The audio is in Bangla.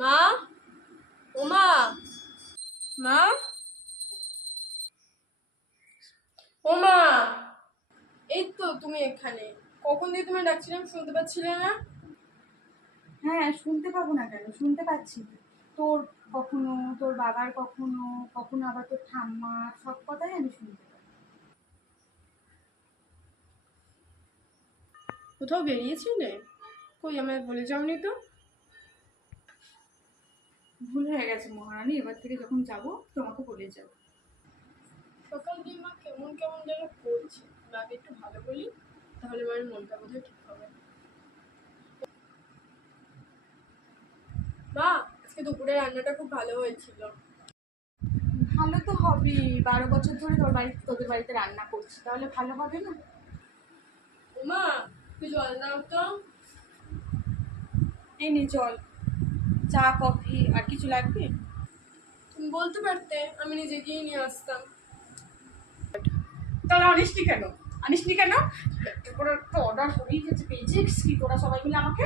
মা, ও মা, মা, ও মা, এই তো তুমি এখানে। কখন দিয়ে তুমি ডাকছিলাম, শুনতে পাচ্ছিলে না? হ্যাঁ, শুনতে পাবো না কেন? শুনতে পাচ্ছি। তোর কখনো, তোর বাবার কখনো, কখনো আবার তোর ঠাম্মা, সব কথাই আমি শুনতে পাই। কোথাও বেরিয়েছিলে? কই, আমায় বলে যাওনি তো। ভুল হয়ে গেছে মহারানী, এবার থেকে যখন যাব তোমাকে বলে যাব। সকাল দিয়ে মা কেমন কেমন যেন করছে। মাকে একটু ভালো বলি, তাহলে মায়ের মনটা বোধহয় ঠিক হবে। মা, আজকে দুপুরে রান্নাটা খুব ভালো হয়েছিল। ভালো তো হবেই, 12 বছর ধরে তোদের বাড়িতে রান্না করছি, তাহলে ভালো হবে না? ও মা, একটু জল দাও তো। এই নে জল। চা, কফি আর কিছু লাগবে? তুমি বলতে পারতে, আমি নিজে গিয়ে নিয়ে আসতাম। তাহলে আনিসনি কেন? আনিসনি কেন? একটা করে একটা অর্ডার করেই পেয়েছিস কি তোরা সবাই মিলে আমাকে?